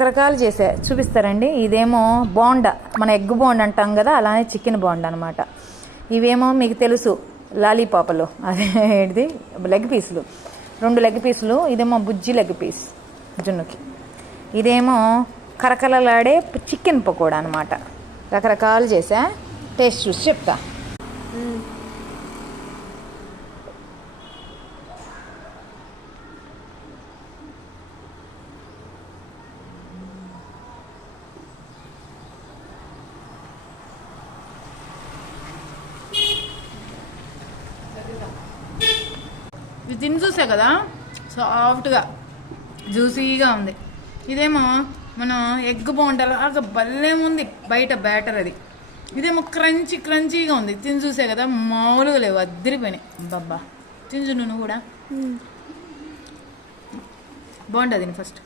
రకరకాలు చేసా చూపిస్తారండి. ఇదేమో బోండా, మన ఎగ్ బోండా అంటాం కదా, అలానే చికెన్ బోండా అనమాట. ఇవేమో మీకు తెలుసు లాలీపాపలు, అదే ఏంటిది లెగ్ పీసులు, 2 లెగ్ పీసులు. ఇదేమో బుజ్జి లెగ్ పీస్ జున్నుకి. ఇదేమో కరకరలాడే చికెన్ పకోడా అనమాట. రకరకాలు చేసా, టేస్ట్ చూసి చెప్తా. ఇది తిని చూసా కదా, సాఫ్ట్గా జ్యూసీగా ఉంది. ఇదేమో మనం ఎగ్ బోండాలాగా భలే ఉంది బయట బ్యాటర్ అది. ఇదేమో క్రంచీగా ఉంది. తిని చూసా కదా, మామూలుగా లేవు, అద్దరిపోయినాయి. బాబా తిని నువ్వు కూడా బాగుంటుంది ఫస్ట్.